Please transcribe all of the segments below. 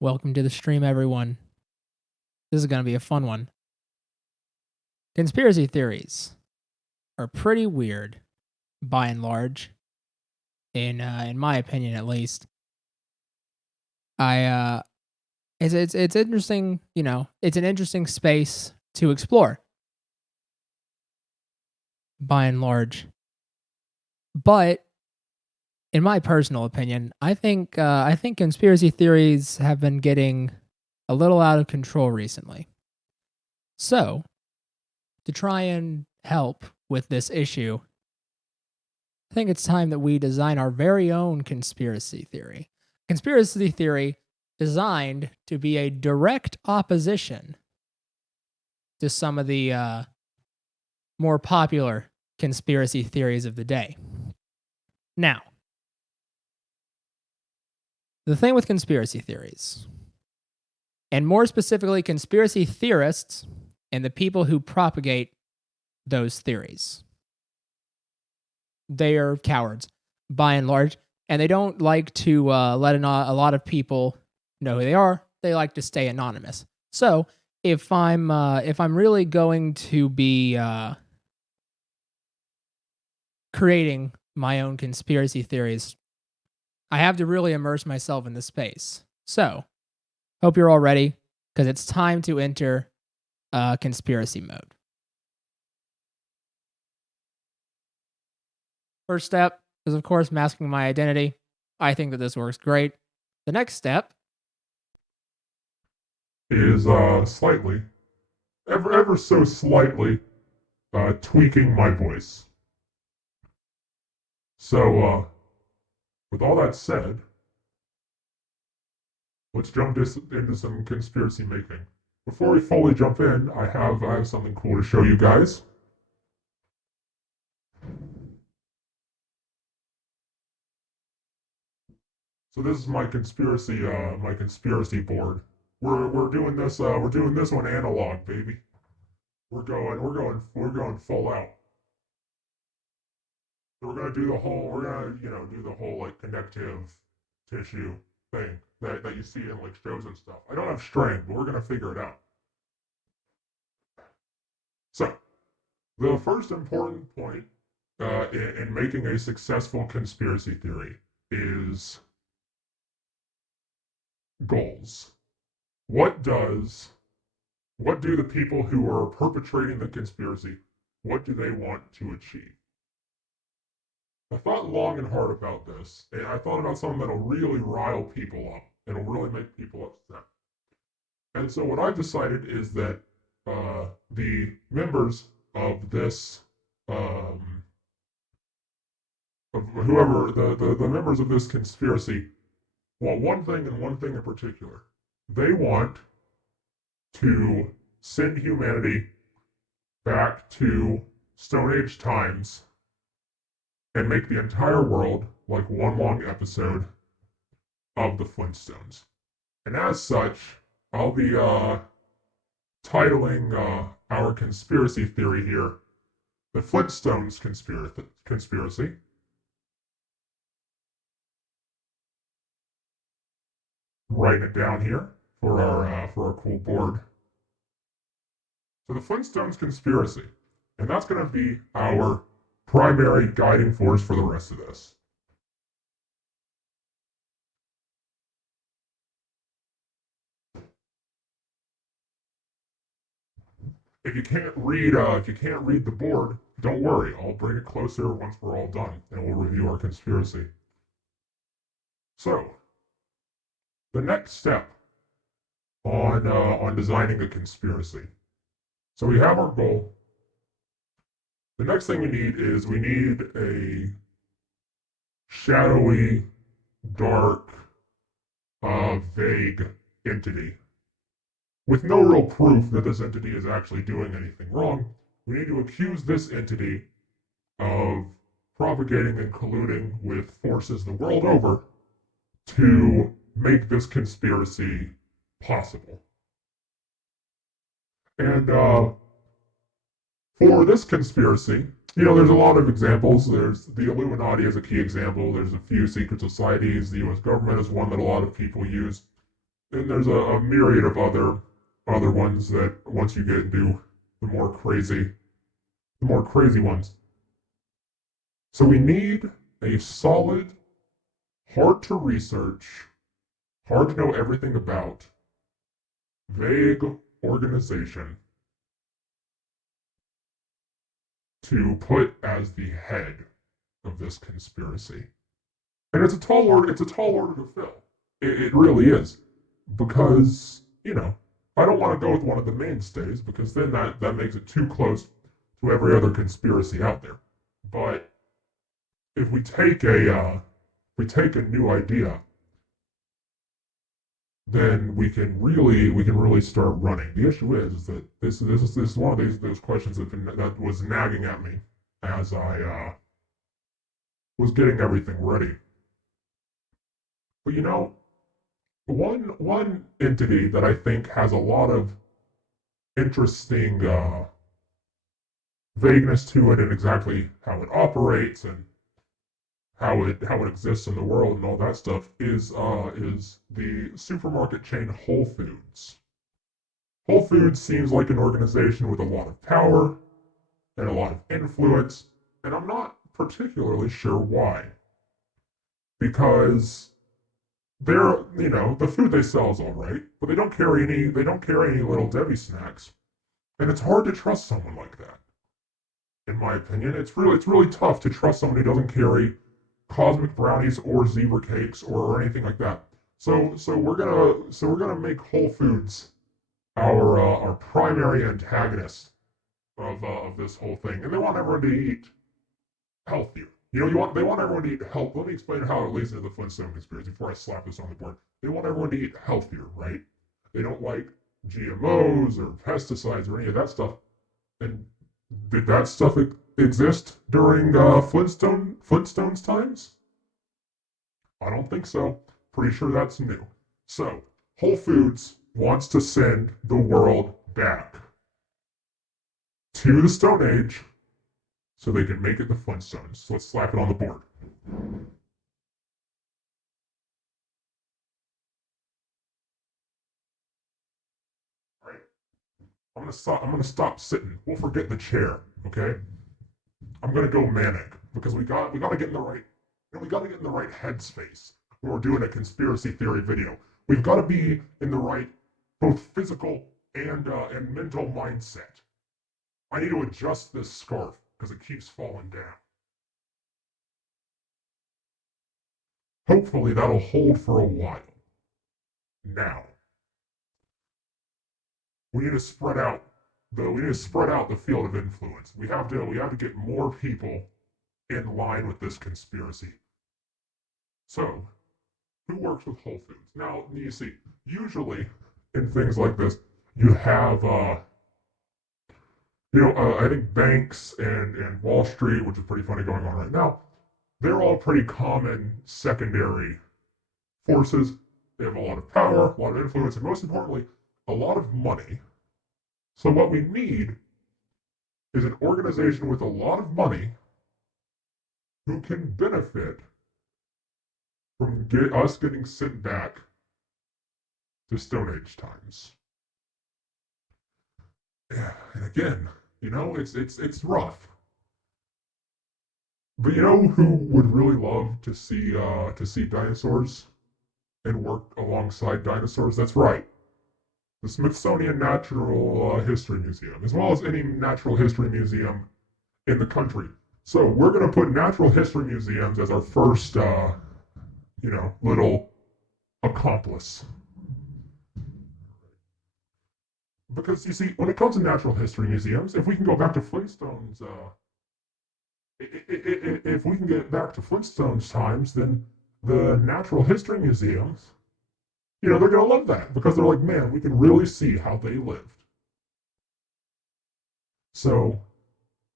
Welcome to the stream, everyone. This is going to be a fun one. Conspiracy theories are pretty weird, by and large, in my opinion, at least. It's interesting. It's an interesting space to explore, by and large. But in my personal opinion, I think conspiracy theories have been getting a little out of control recently. So, to try and help with this issue, I think it's time that we design our very own conspiracy theory. Conspiracy theory designed to be a direct opposition to some of the more popular conspiracy theories of the day. Now, the thing with conspiracy theories, and more specifically conspiracy theorists and the people who propagate those theories, they are cowards, by and large, and they don't like to let a lot of people know who they are. They like to stay anonymous. So if I'm really going to be creating my own conspiracy theories, I have to really immerse myself in the space. So hope you're all ready, because it's time to enter conspiracy mode. First step is, of course, masking my identity. I think that this works great. The next step is slightly, ever so slightly, tweaking my voice. So, with all that said, let's jump into some conspiracy making. Before we fully jump in, I have something cool to show you guys. So this is my conspiracy board. We're doing this one analog, baby. We're going full out. So we're gonna do the whole like connective tissue thing that you see in like shows and stuff. I don't have string, but we're gonna figure it out. So the first important point in making a successful conspiracy theory is goals. What do the people who are perpetrating the conspiracy, what do they want to achieve? I thought long and hard about this, and I thought about something that'll really rile people up. It'll really make people upset. And so what I've decided is that the members of this, of whoever, the members of this conspiracy want one thing and one thing in particular. They want to send humanity back to Stone Age times and make the entire world like one long episode of the Flintstones. And as such, I'll be titling our conspiracy theory here the Flintstones conspiracy. Writing it down here for our cool board. So the Flintstones conspiracy, and that's going to be our primary guiding force for the rest of this. If you can't read the board, don't worry. I'll bring it closer once we're all done, and we'll review our conspiracy. So, the next step on designing a conspiracy. So we have our goal. The next thing we need a shadowy, dark, vague entity with no real proof that this entity is actually doing anything wrong. We need to accuse this entity of propagating and colluding with forces the world over to make this conspiracy possible. And for this conspiracy, there's a lot of examples. There's the Illuminati as a key example. There's a few secret societies. The U.S. government is one that a lot of people use. and there's a myriad of other ones that once you get into the more crazy ones. So we need a solid, hard to research, hard to know everything about, vague organization to put as the head of this conspiracy. And it's a tall order to fill. It really is. Because, I don't want to go with one of the mainstays because then that makes it too close to every other conspiracy out there. But if we take a new idea, then we can really start running. The issue is that this is one of those questions that was nagging at me as I was getting everything ready. But one entity that I think has a lot of interesting vagueness to it and exactly how it operates and how it exists in the world and all that stuff is the supermarket chain Whole Foods. Whole Foods seems like an organization with a lot of power and a lot of influence, and I'm not particularly sure why. Because the food they sell is all right, but they don't carry any little Debbie snacks, and it's hard to trust someone like that. In my opinion, it's really tough to trust someone who doesn't carry cosmic brownies or zebra cakes or anything like that. So we're gonna make Whole Foods our primary antagonist of this whole thing, and they want everyone to eat healthier. They want everyone to eat health. Let me explain how it leads into the Flintstone conspiracy before I slap this on the board. They want everyone to eat healthier, right? They don't like GMOs or pesticides or any of that stuff. And did that stuff exist during Flintstones times? I don't think so. Pretty sure that's new. So Whole Foods wants to send the world back to the Stone Age so they can make it the Flintstones. So let's slap it on the board. All right. I'm gonna stop sitting. We'll forget the chair, okay? I'm gonna go manic because we gotta get in the right we gotta get in the right headspace when we're doing a conspiracy theory video. We've got to be in the right both physical and mental mindset. I need to adjust this scarf because it keeps falling down. Hopefully that'll hold for a while. Now, we need to spread out the field of influence. We have to get more people in line with this conspiracy. So, who works with Whole Foods? Now, you see, usually in things like this, you have I think banks and Wall Street, which is pretty funny going on right now, they're all pretty common secondary forces. They have a lot of power, a lot of influence, and most importantly, a lot of money. So what we need is an organization with a lot of money who can benefit from us getting sent back to Stone Age times. Yeah, and again, it's rough. But you know who would really love to see dinosaurs and work alongside dinosaurs? That's right, the Smithsonian Natural History Museum, as well as any natural history museum in the country. So we're going to put natural history museums as our first, little accomplice. Because you see, when it comes to natural history museums, if we can go back to Flintstones, if we can get back to Flintstones times, then the natural history museums, they're going to love that because they're like, man, we can really see how they lived. So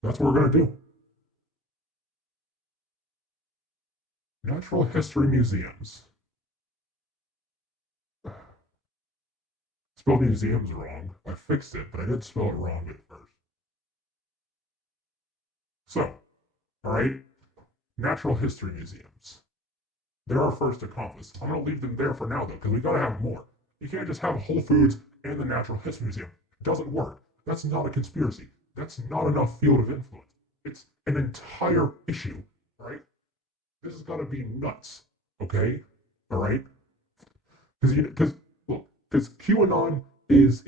that's what we're going to do. Natural history museums. Spelled museums wrong. I fixed it, but I did spell it wrong at first. So, all right, natural history museums. They're our first accomplice. I'm going to leave them there for now, though, because we got to have more. You can't just have Whole Foods and the Natural History Museum. It doesn't work. That's not a conspiracy. That's not enough field of influence. It's an entire issue, right? This has got to be nuts, okay? All right? Because QAnon is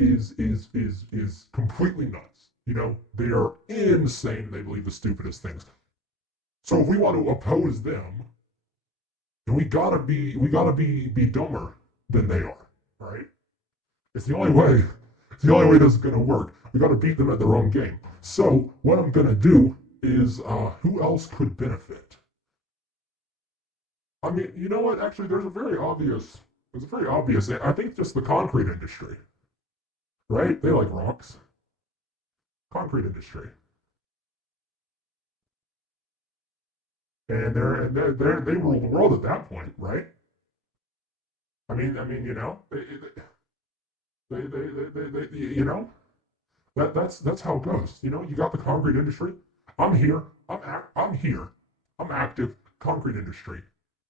completely nuts. You know, they are insane. They believe the stupidest things. So if we want to oppose them, then we gotta be dumber than they are, right? It's the only way. It's the only way this is gonna work. We gotta beat them at their own game. So what I'm gonna do is, who else could benefit? I mean, you know what? Actually, there's a very obvious. I think just the concrete industry, right? They like rocks. Concrete industry, and they rule the world at that point, right? You know, you know, that's how it goes. You know, you got the concrete industry. I'm here. I'm here. I'm active. Concrete industry,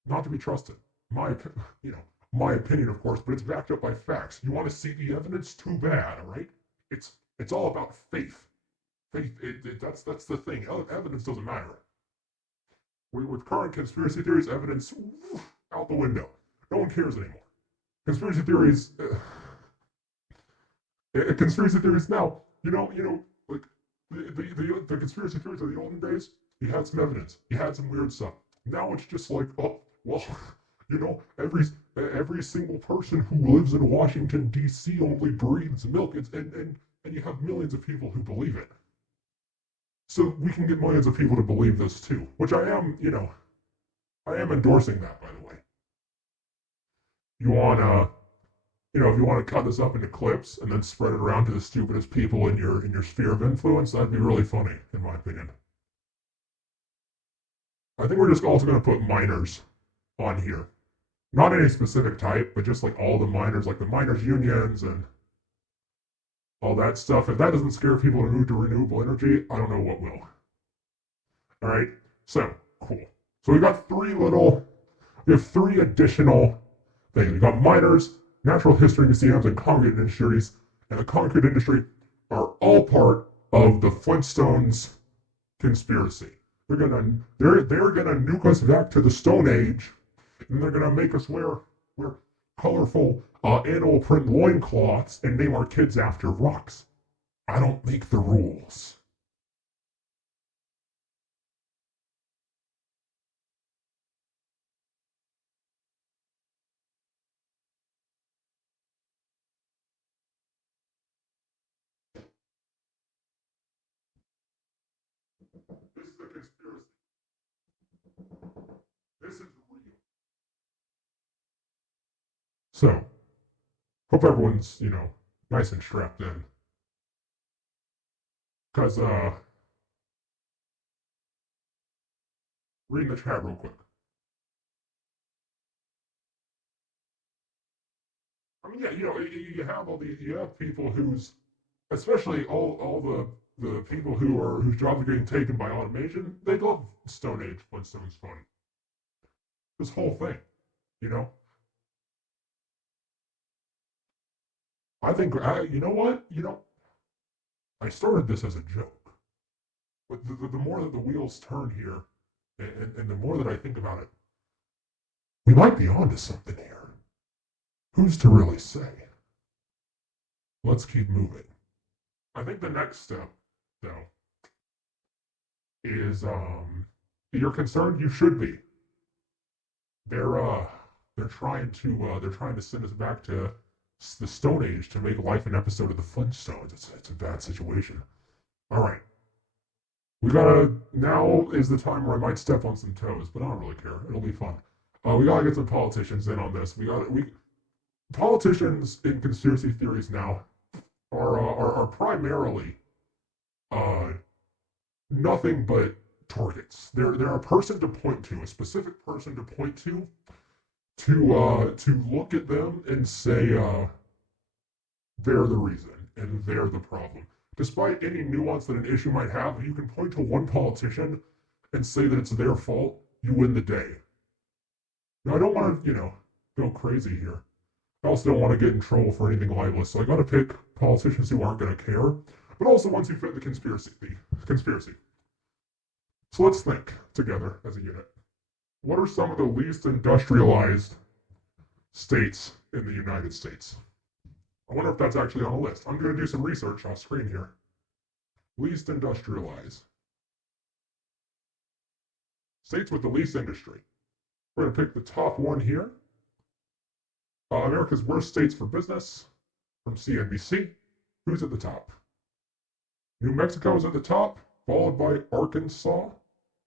not to be trusted. My you know my opinion, of course, but it's backed up by facts. You want to see the evidence? Too bad. All right. It's all about faith. Faith. That's the thing. Evidence doesn't matter. With current conspiracy theories, evidence out the window. No one cares anymore. Conspiracy theories. Conspiracy theories now. Like the conspiracy theories of the olden days. You had some evidence. You had some weird stuff. Now it's just like, oh well, every single person who lives in Washington D.C. only breathes milk, and you have millions of people who believe it. So we can get millions of people to believe this too, which I am endorsing that, by the way. You want to, if you want to cut this up into clips and then spread it around to the stupidest people in your sphere of influence, that'd be really funny, in my opinion. I think we're just also going to put minors on here. Not any specific type, but just like all the minors, like the miners' unions and all that stuff. If that doesn't scare people to move to renewable energy, I don't know what will. All right, so cool. So we have three additional things. We got miners, natural history museums, and concrete industries. And the concrete industry are all part of the Flintstones conspiracy. They're gonna nuke us back to the Stone Age, and they're gonna make us wear colorful animal print loincloths and name our kids after rocks. I don't make the rules. This is a conspiracy. This is real. So, hope everyone's, nice and strapped in. Because, reading the chat real quick. I mean, yeah, you have people especially all the people whose jobs are getting taken by automation. They love Stone Age Flintstones fun. This whole thing, you know. I think you know what, I started this as a joke, but the more that the wheels turn here, and the more that I think about it, we might be onto something here. Who's to really say? Let's keep moving. I think the next step, though, is you're concerned. You should be. They're uh they're trying to send us back to the Stone Age to make life an episode of the Flintstones. It's a bad situation. All right, we gotta now is the time where I might step on some toes, but I don't really care. It'll be fun. We gotta get some politicians in on this. We politicians in conspiracy theories now are primarily uh, nothing but targets. They're a person to point to, a specific person to point to look at them and say they're the reason and they're the problem. Despite any nuance that an issue might have, if you can point to one politician and say that it's their fault, you win the day. Now I don't want to go crazy here. I also don't want to get in trouble for anything libelous, so I got to pick politicians who aren't going to care, but also ones who fit the conspiracy. So let's think together as a unit. What are some of the least industrialized states in the United States? I wonder if that's actually on the list. I'm going to do some research off screen here. Least industrialized. States with the least industry. We're going to pick the top one here. America's worst states for business from CNBC. Who's at the top? New Mexico is at the top, followed by Arkansas,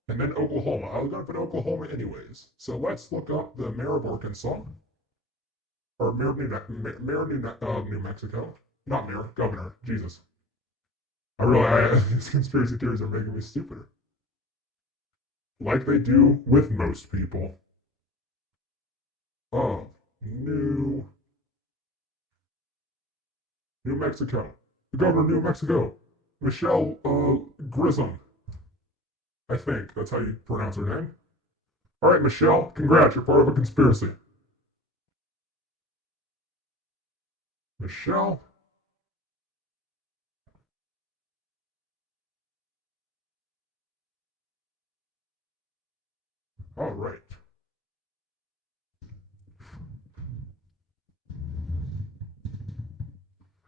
and then Oklahoma. I was going to put Oklahoma anyways. So let's look up the mayor of Arkansas. Or mayor of New Mexico. Not mayor, governor. Jesus. These conspiracy theories are making me stupider. Like they do with most people. New Mexico. The governor of New Mexico. Michelle Grissom. I think that's how you pronounce her name. All right, Michelle, congrats, you're part of a conspiracy. Michelle. All right.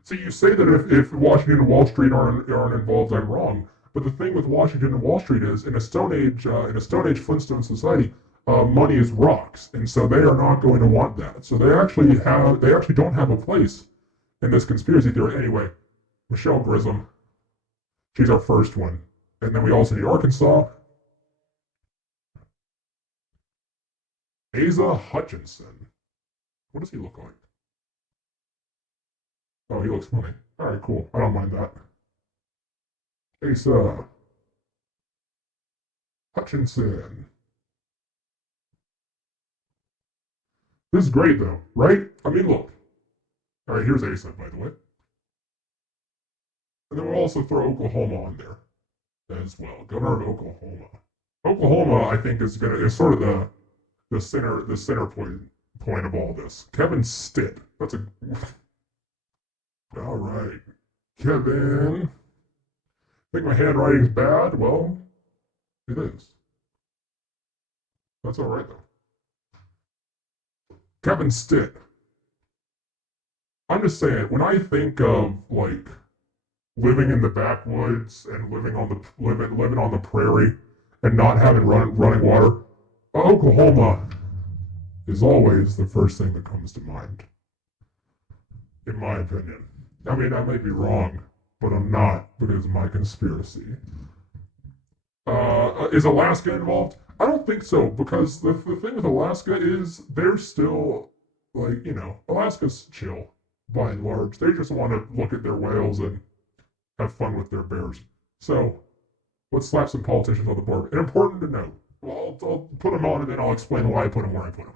So you say that if Washington and Wall Street aren't involved, I'm wrong. But the thing with Washington and Wall Street is, in a Stone Age Flintstone society, money is rocks, and so they are not going to want that. So they actually don't have a place in this conspiracy theory. Anyway, Michelle Grissom, she's our first one, and then we also need Arkansas. Asa Hutchinson. What does he look like? Oh, he looks funny. All right, cool. I don't mind that. Asa Hutchinson. This is great, though, right? I mean, look. All right, here's Asa, by the way. And then we'll also throw Oklahoma on there as well. Governor of Oklahoma. Oklahoma, I think, is sort of the center point of all this. Kevin Stitt. That's a all right. Kevin. Think my handwriting's bad? Well, it is. That's all right though. Kevin Stitt. I'm just saying, when I think of like living in the backwoods and living on the prairie and not having running water, Oklahoma is always the first thing that comes to mind. In my opinion. I mean, I might be wrong, but I'm not because of my conspiracy. Is Alaska involved? I don't think so, because the thing with Alaska is they're still, like, Alaska's chill, by and large. They just want to look at their whales and have fun with their bears. So, let's slap some politicians on the board. And important to note, well, I'll put them on and then I'll explain why I put them where I put them.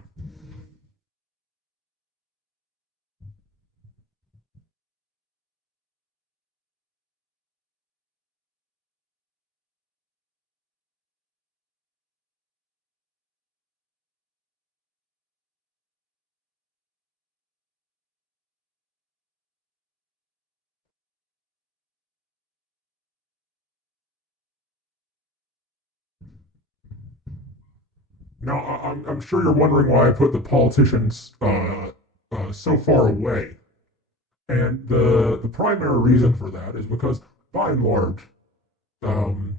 Now, I'm sure you're wondering why I put the politicians so far away. And the primary reason for that is because, by and large, um,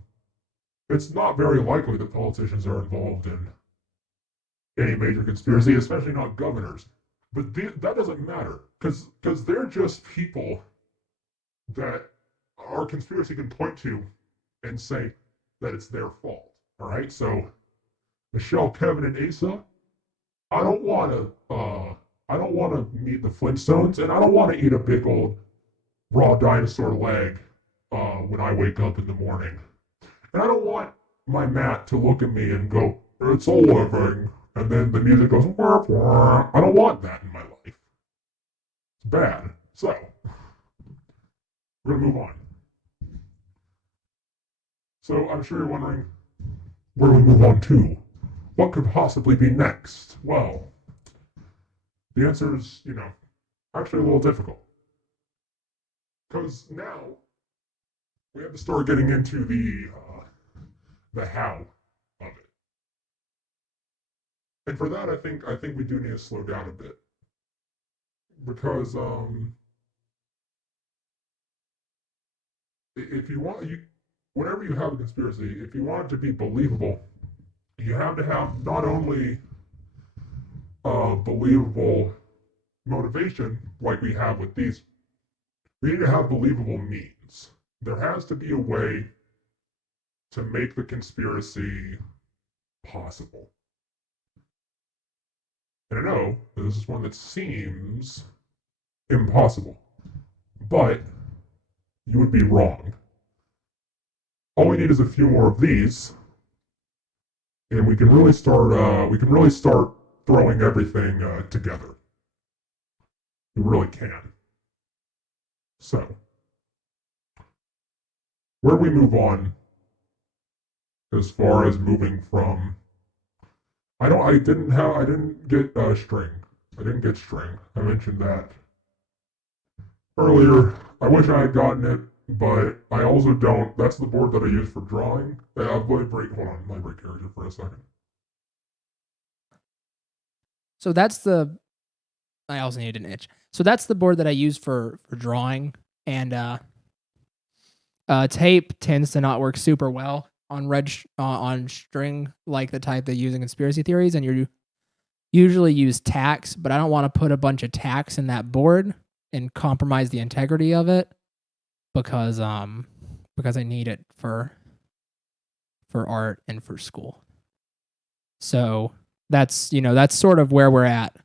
it's not very likely that politicians are involved in any major conspiracy, especially not governors. But that doesn't matter, because they're just people that our conspiracy can point to and say that it's their fault. All right, so Michelle, Kevin, and Asa, I don't want to meet the Flintstones, and I don't want to eat a big old raw dinosaur leg when I wake up in the morning. And I don't want my Matt to look at me and go, "It's a living," and then the music goes, "Wah, wah." I don't want that in my life. It's bad. So we're gonna move on. So I'm sure you're wondering, where do we move on to? What could possibly be next? Well, the answer is, actually a little difficult. Because now we have to start getting into the how of it. And for that, I think we do need to slow down a bit because if you want you, whenever you have a conspiracy, if you want it to be believable, you have to have not only believable motivation like we have with these. We need to have believable means. There has to be a way to make the conspiracy possible. And I know this is one that seems impossible, but you would be wrong. All we need is a few more of these, and we can really start. We can really start throwing everything together. We really can. So, where we move on, as far as moving from, I didn't get string. I didn't get string. I mentioned that earlier. I wish I had gotten it, but I also don't. That's the board that I use for drawing. Hold on, let me break character for a second. So that's the. I also need an itch. So that's the board that I use for drawing, and tape tends to not work super well on on string like the type they use in conspiracy theories, and you usually use tacks, but I don't want to put a bunch of tacks in that board and compromise the integrity of it because I need it for art and for school. So that's that's sort of where we're at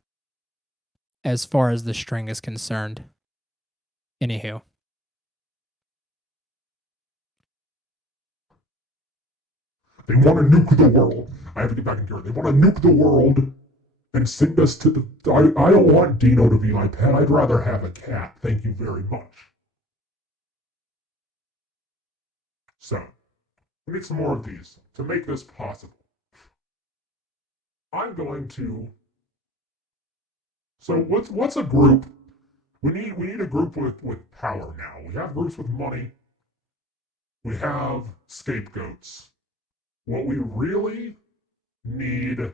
as far as the string is concerned. Anywho. They want to nuke the world. I have to get back in gear. They want to nuke the world and send us to the. I don't want Dino to be my pet. I'd rather have a cat. Thank you very much. So, we need some more of these to make this possible. I'm going to. So, what's a group? We need a group with power now. We have groups with money. We have scapegoats. What we really need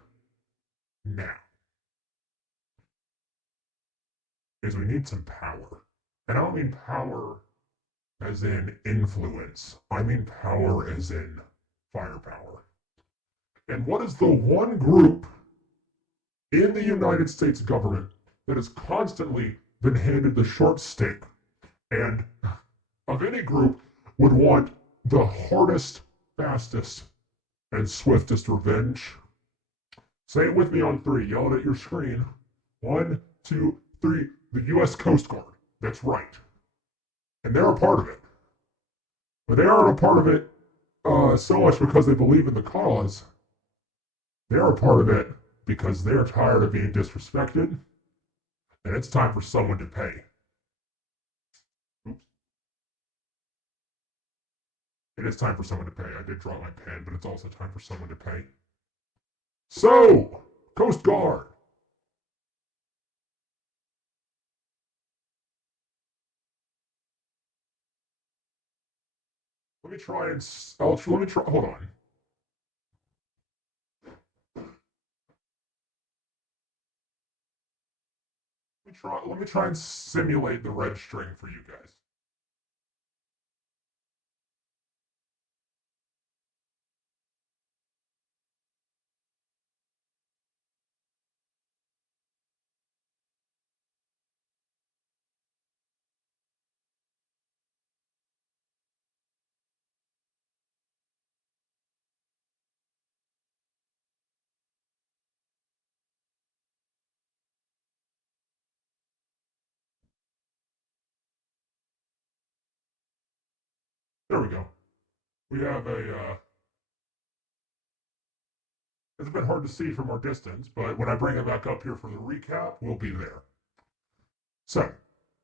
now is we need some power. And I don't mean power as in influence. I mean power as in firepower. And what is the one group in the United States government that has constantly been handed the short stick and of any group would want the hardest, fastest, and swiftest revenge? Say it with me on three. Yell it at your screen. 1, 2, 3. The U.S. Coast Guard. That's right. And they're a part of it. But they aren't a part of it so much because they believe in the cause. They're a part of it because they're tired of being disrespected, and it's time for someone to pay. Oops. It is time for someone to pay. I did draw my pen, but it's also time for someone to pay. So, Coast Guard. Let me try. Hold on. Let me try and simulate the red string for you guys. There we go. We have a. It's a bit hard to see from our distance, but when I bring it back up here for the recap, we'll be there. So,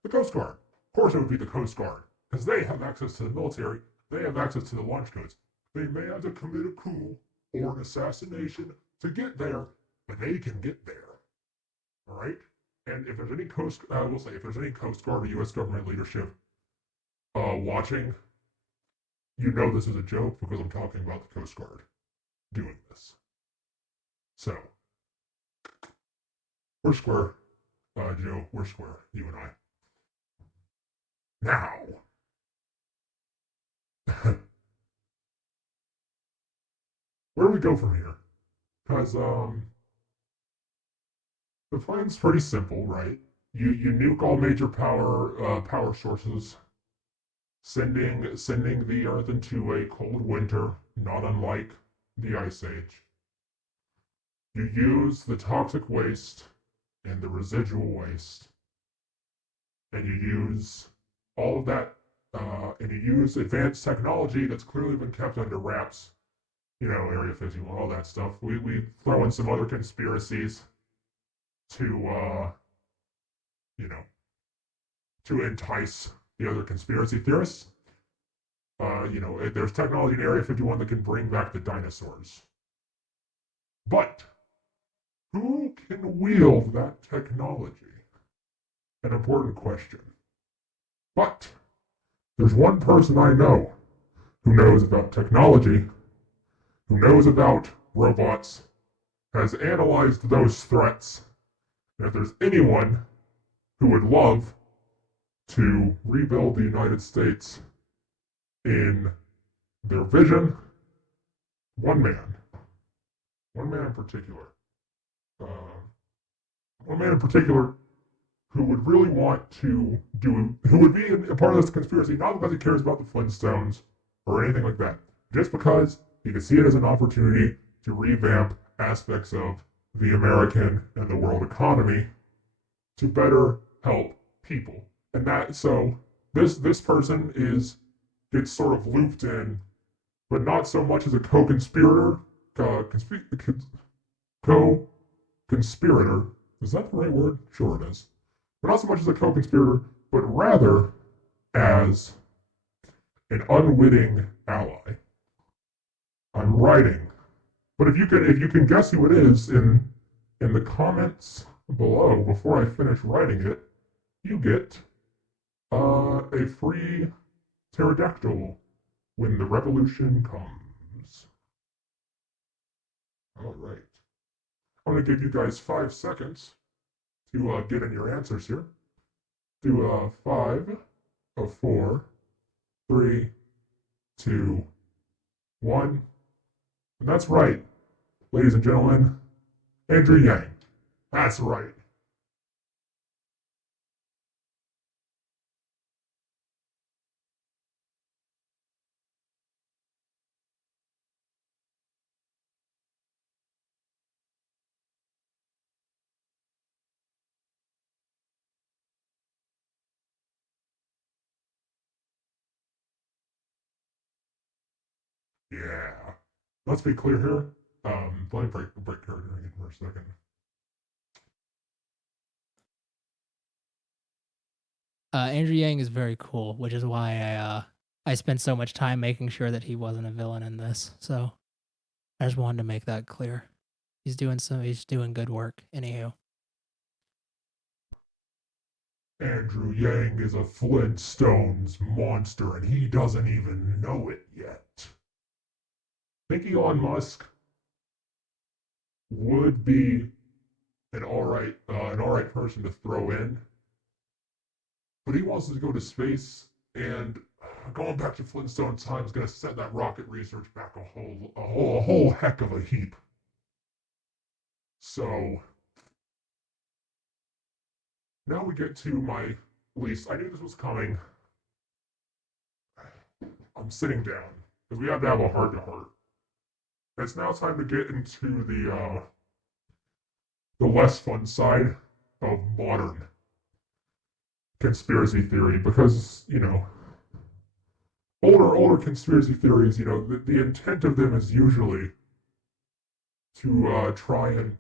the Coast Guard. Of course, it would be the Coast Guard, because they have access to the military, they have access to the launch codes. They may have to commit a coup or an assassination to get there, but they can get there. All right? And if there's any I will say, if there's any Coast Guard or U.S. government leadership watching, you know this is a joke because I'm talking about the Coast Guard doing this. So, we're square. Joe, we're square, you and I. Now, where do we go from here? Because the plan's pretty simple, right? You nuke all major power sources, sending the Earth into a cold winter, not unlike the Ice Age. You use the toxic waste and the residual waste, and you use all of that, and you use advanced technology that's clearly been kept under wraps. You know, Area 51, all that stuff. We throw in some other conspiracies to, you know, to entice the other conspiracy theorists. There's technology in Area 51 that can bring back the dinosaurs. But who can wield that technology? An important question. But there's one person I know who knows about technology, who knows about robots, has analyzed those threats, and if there's anyone who would love to rebuild the United States in their vision, one man in particular, who would really want to who would be a part of this conspiracy, not because he cares about the Flintstones or anything like that, just because he could see it as an opportunity to revamp aspects of the American and the world economy to better help people. And that, so this person gets sort of looped in, but not so much as a co-conspirator. Co-conspirator. Is that the right word? Sure it is. But not so much as a co-conspirator, but rather as an unwitting ally. I'm writing, but if you can guess who it is in the comments below before I finish writing it, you get a free pterodactyl when the revolution comes. All right. I'm going to give you guys 5 seconds to get in your answers here. Do 5, 4, 3, 2, 1. And that's right, ladies and gentlemen, Andrew Yang. That's right. Yeah. Let's be clear here. Let me break character again for a second. Andrew Yang is very cool, which is why I spent so much time making sure that he wasn't a villain in this. So I just wanted to make that clear. He's doing good work. Anywho. Andrew Yang is a Flintstones monster and he doesn't even know it yet. Think Elon Musk would be an alright person to throw in, but he wants to go to space, and going back to Flintstone time is going to set that rocket research back a whole heck of a heap. So now we get to my least. I knew this was coming. I'm sitting down because we have to have a heart-to-heart. It's now time to get into the less fun side of modern conspiracy theory, because older conspiracy theories, the intent of them is usually to try and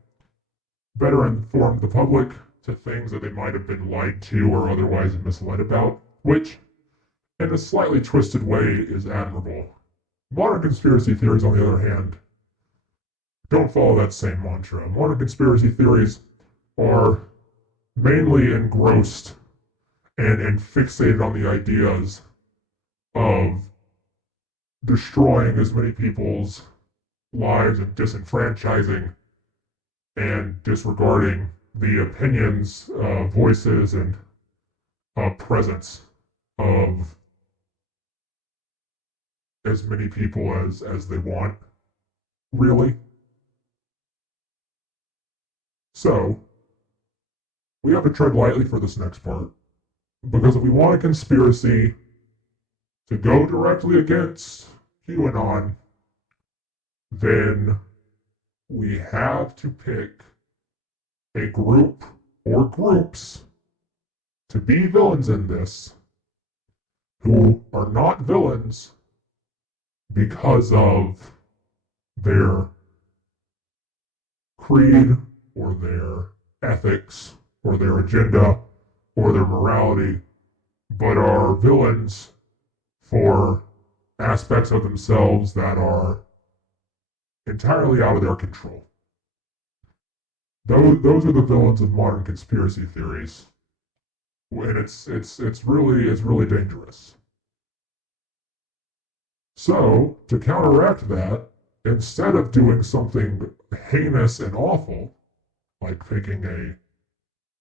better inform the public to things that they might have been lied to or otherwise misled about, which in a slightly twisted way is admirable. Modern conspiracy theories, on the other hand, don't follow that same mantra. Modern conspiracy theories are mainly engrossed and fixated on the ideas of destroying as many people's lives and disenfranchising and disregarding the opinions, voices, and presence of as many people as they want, really. So we have to tread lightly for this next part, because if we want a conspiracy to go directly against QAnon, then we have to pick a group or groups to be villains in this who are not villains because of their creed or their ethics or their agenda or their morality, but are villains for aspects of themselves that are entirely out of their control. Those are the villains of modern conspiracy theories, and it's really dangerous. So to counteract that, instead of doing something heinous and awful, like faking a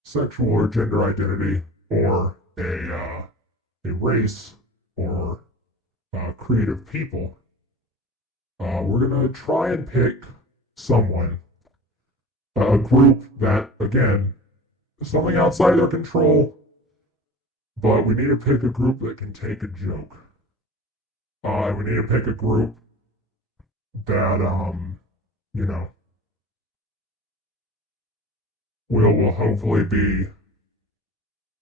sexual or gender identity or a race or creative people, we're going to try and pick someone, a group that, again, something outside their control, but we need to pick a group that can take a joke. We need to pick a group that, you know, will hopefully be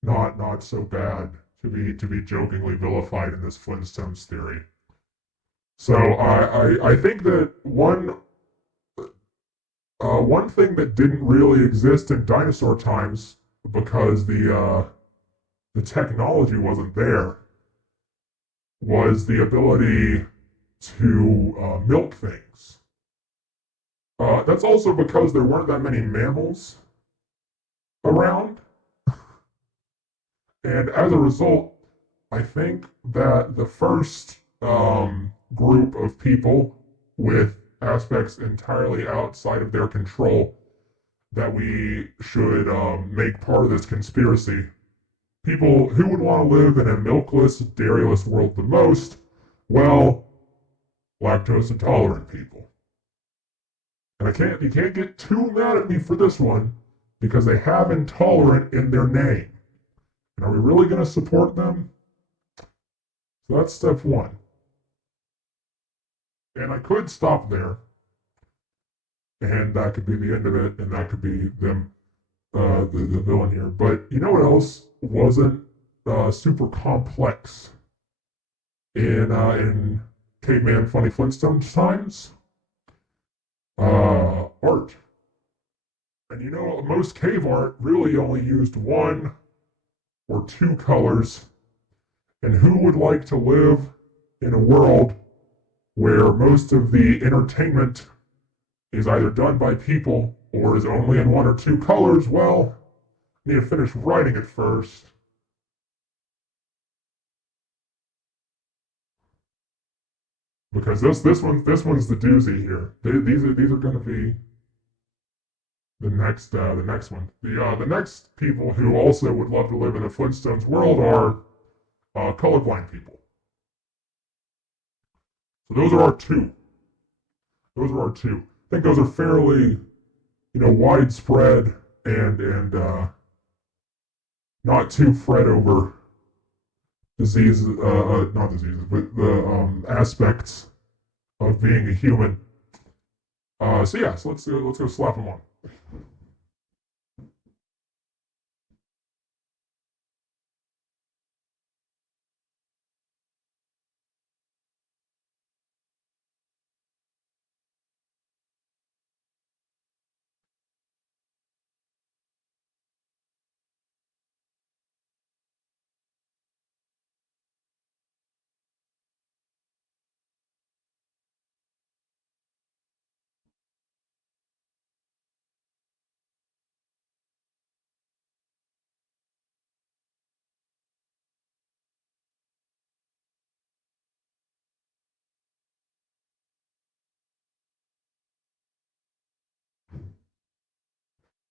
not so bad to be jokingly vilified in this Flintstones theory. So I think that one thing that didn't really exist in dinosaur times because the technology wasn't there was the ability to milk things. That's also because there weren't that many mammals around, and as a result, I think that the first group of people with aspects entirely outside of their control that we should make part of this conspiracy, people who would want to live in a milkless, dairyless world the most, well, lactose intolerant people. And you can't get too mad at me for this one because they have intolerant in their name. And are we really going to support them? So that's step one. And I could stop there, and that could be the end of it, and that could be them, the villain here. But you know what else wasn't super complex in Caveman Funny Flintstones times? Art. And you know, most cave art really only used one or two colors. And who would like to live in a world where most of the entertainment is either done by people or is only in one or two colors? Well, I need to finish writing it first. Because this one's the doozy here. These are going to be the next one. The next people who also would love to live in a Flintstones world are colorblind people. So those are our two. Those are our two. I think those are fairly, widespread and not too fret over diseases, not diseases, but the aspects of being a human. So yeah, so let's go slap them on.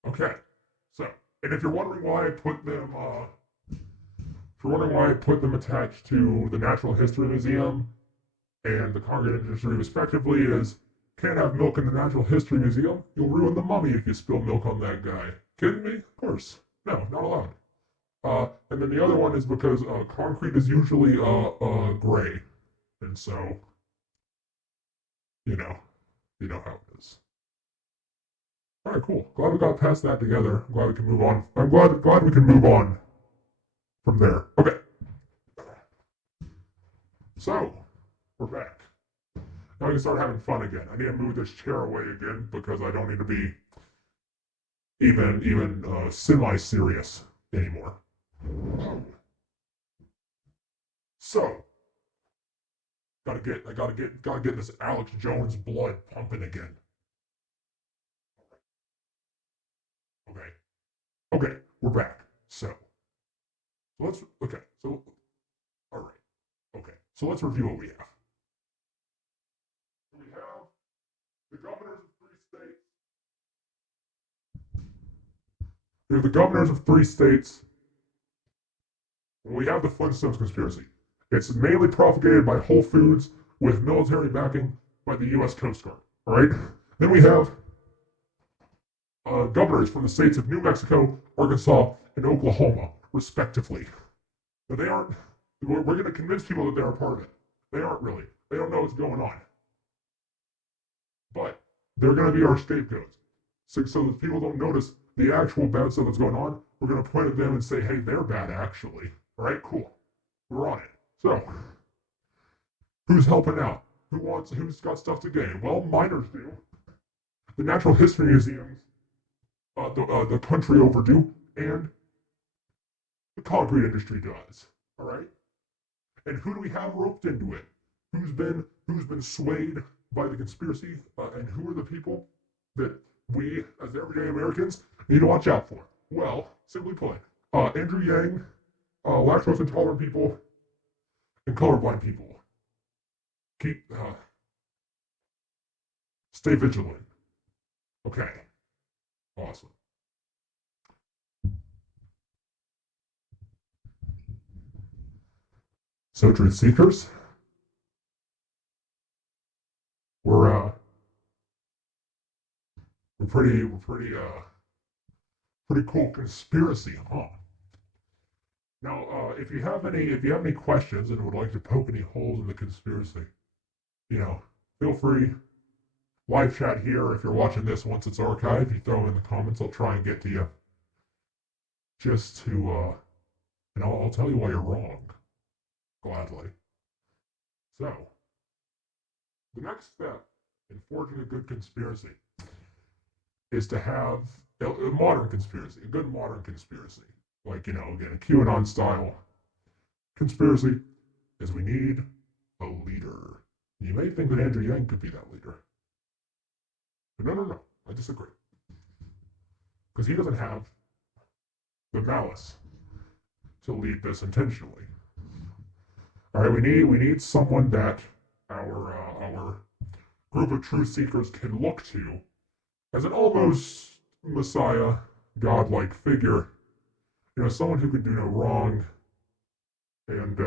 Okay, so, and if you're wondering why I put them, if you're wondering why I put them attached to the Natural History Museum and the Congregate Industry respectively, is can't have milk in the Natural History Museum. You'll ruin the mummy if you spill milk on that guy. Kidding me? Of course. No, not allowed. And then the other one is because concrete is usually gray, and so you know, you know how it is. All right, cool. Glad we got past that together. I'm glad we can move on. I'm glad we can move on from there. Okay, so we're back. Now we can start having fun again. I need to move this chair away again because I don't need to be even semi-serious anymore. So gotta get this Alex Jones blood pumping again. Okay, okay, we're back. So let's okay. So all right. Okay, so let's review what we have. We have the governors of three states. We have the governors of three states. We have the Flintstones conspiracy. It's mainly propagated by Whole Foods with military backing by the U.S. Coast Guard. All right. Then we have governors from the states of New Mexico, Arkansas, and Oklahoma, respectively. But they aren't. We're going to convince people that they're a part of it. They aren't really. They don't know what's going on. But they're going to be our scapegoats. So that people don't notice the actual bad stuff that's going on, we're going to point at them and say, hey, they're bad actually. All right, cool. We're on it. So, who's helping out? Who's got stuff to gain? Well, miners do. The Natural History Museums, the country overdue, and the concrete industry does. All right? And who do we have roped into it? Who's been swayed by the conspiracy? And who are the people that we, as everyday Americans, need to watch out for? Well, simply put, Andrew Yang, lactose intolerant people, and colorblind people. Stay vigilant. Okay, awesome. So, truth seekers, we're pretty cool conspiracy, huh? Now, if you have any questions and would like to poke any holes in the conspiracy, feel free. Live chat here. If you're watching this once it's archived, you throw it in the comments. I'll try and get to you. Just to, and I'll tell you why you're wrong, gladly. So, the next step in forging a good conspiracy is to have a modern conspiracy, a good modern conspiracy. Like, again, a QAnon style conspiracy is we need a leader. You may think that Andrew Yang could be that leader. But no, I disagree. Because he doesn't have the malice to lead this intentionally. All right, we need someone that our group of truth seekers can look to as an almost messiah, godlike figure. Someone who can do no wrong, and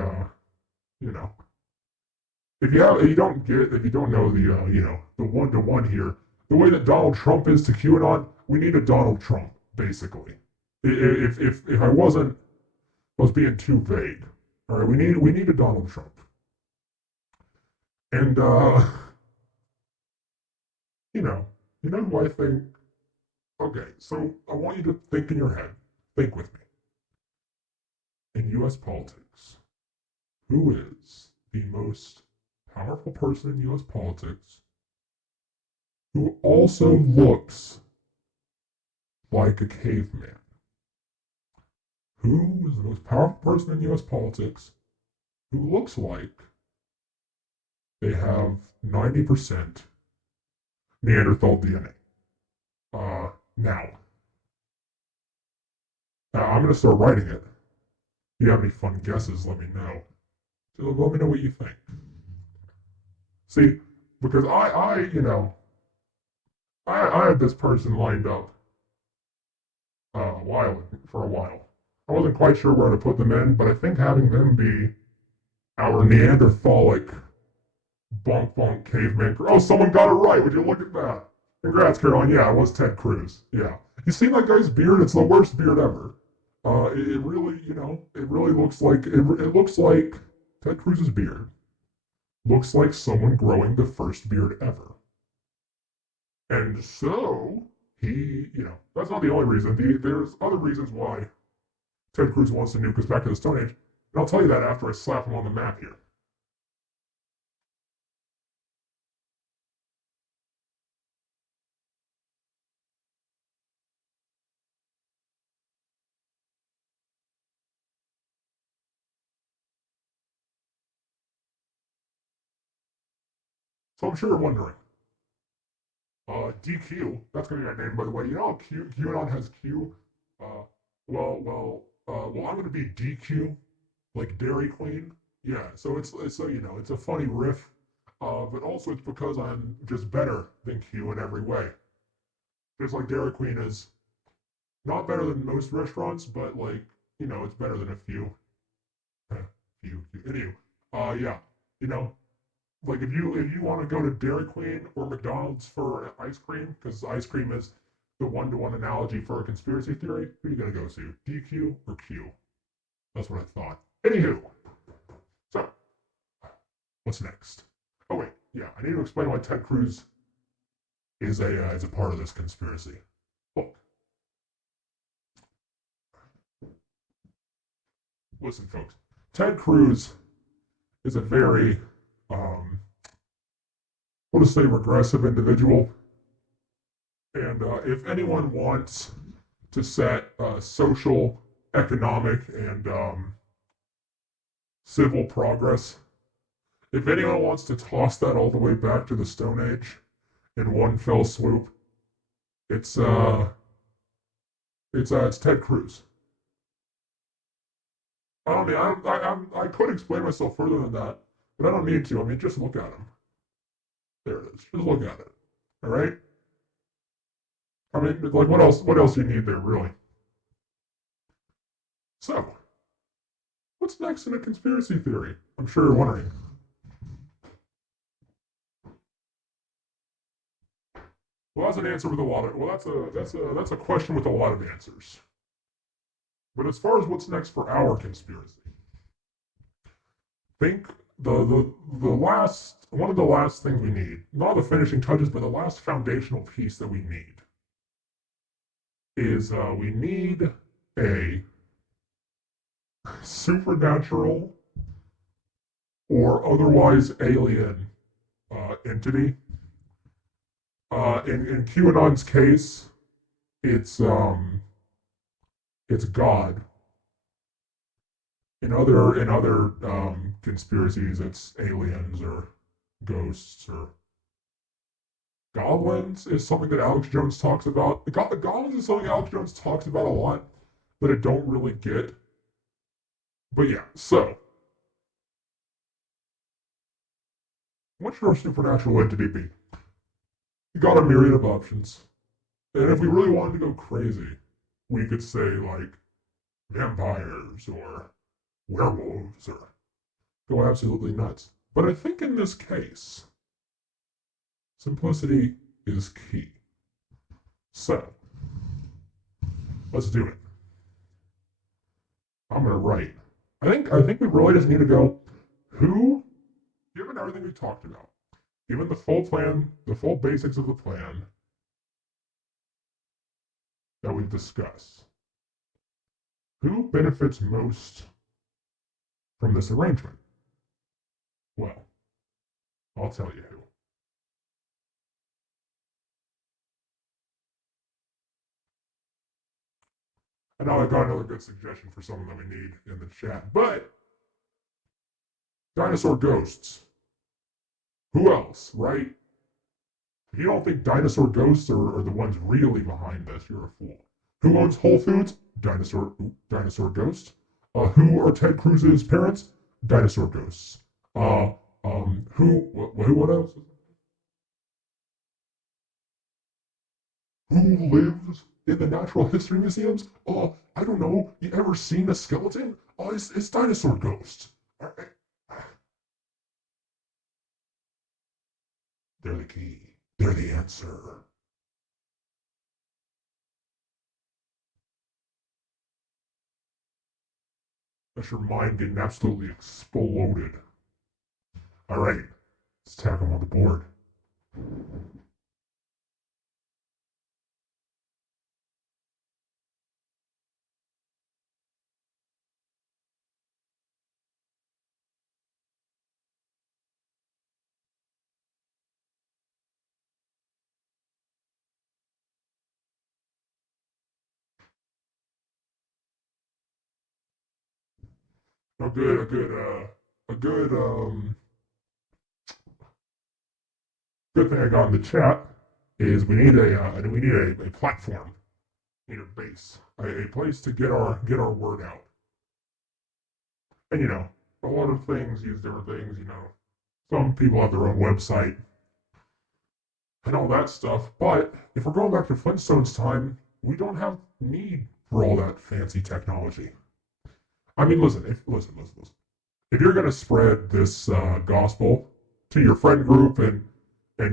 if you don't know the 1-to-1 here, the way that Donald Trump is to QAnon, we need a Donald Trump, basically. If I was being too vague. All right, we need a Donald Trump. And who I think. Okay, so I want you to think in your head. Think with me. In U.S. politics, who is the most powerful person in U.S. politics who also looks like a caveman? Who is the most powerful person in U.S. politics who looks like they have 90% Neanderthal DNA? Now, I'm going to start writing it. If you have any fun guesses, let me know. So let me know what you think. See, because I had this person lined up for a while. I wasn't quite sure where to put them in, but I think having them be our Neanderthalic bonk bonk caveman. Oh, someone got it right. Would you look at that? Congrats, Caroline. Yeah, it was Ted Cruz. Yeah. You see that guy's beard? It's the worst beard ever. It really, it really looks like it looks like Ted Cruz's beard looks like someone growing the first beard ever. And so he, that's not the only reason. There's other reasons why Ted Cruz wants to nuke us back to the Stone Age. And I'll tell you that after I slap him on the map here. So I'm sure you're wondering, DQ, that's going to be my name, by the way. You know how QAnon has Q? Uh, well, I'm going to be DQ, like Dairy Queen. Yeah, so it's a funny riff, but also it's because I'm just better than Q in every way. Just like Dairy Queen is not better than most restaurants, but like, it's better than a few. Anyway, yeah, you know, like if you want to go to Dairy Queen or McDonald's for ice cream, because ice cream is the one-to-one analogy for a conspiracy theory, who are you gonna go to? DQ or Q? That's what I thought. Anywho, so what's next? Oh wait, yeah, I need to explain why Ted Cruz is a part of this conspiracy. Look, listen, folks. Ted Cruz is a very, we'll just say, regressive individual. And if anyone wants to set social, economic, and civil progress, if anyone wants to toss that all the way back to the Stone Age in one fell swoop, it's Ted Cruz. I mean, I could explain myself further than that, but I don't need to. I mean, just look at him. There it is. Just look at it. All right. I mean, like, what else? What else do you need there, really? So, what's next in a conspiracy theory? I'm sure you're wondering. Well, that's an answer with a lot of. Well, that's a question with a lot of answers. But as far as what's next for our conspiracy, think the last one of the last things we need, not the finishing touches, but the last foundational piece that we need is we need a supernatural or otherwise alien entity. In QAnon's case, it's God. In other conspiracies, it's aliens or ghosts or goblins is something that Alex Jones talks about. Goblins is something Alex Jones talks about a lot, but I don't really get. But yeah, so what should our supernatural entity be? We got a myriad of options. And if we really wanted to go crazy, we could say like vampires or werewolves or go absolutely nuts. But I think in this case, simplicity is key. So, let's do it. I'm gonna write. I think we really just need to go who, given everything we talked about, given the full plan, the full basics of the plan that we've discussed, who benefits most from this arrangement? Well, I'll tell you who. I know I got another good suggestion for someone that we need in the chat, but dinosaur ghosts. Who else, right? If you don't think dinosaur ghosts are the ones really behind this, you're a fool. Who owns Whole Foods? Dinosaur ghost. Who are Ted Cruz's parents? Dinosaur ghosts. What else? Who lives in the natural history museums? Oh, I don't know. You ever seen a skeleton? Oh, it's dinosaur ghosts. They're the key. They're the answer. That's your mind getting absolutely exploded. All right, let's tack them on the board. A good, a good, a good, good thing I got in the chat is we need a platform, we need a base, a place to get our word out. And a lot of things use different things. Some people have their own website and all that stuff. But if we're going back to Flintstones time, we don't have need for all that fancy technology. I mean, listen. If you're going to spread this gospel to your friend group and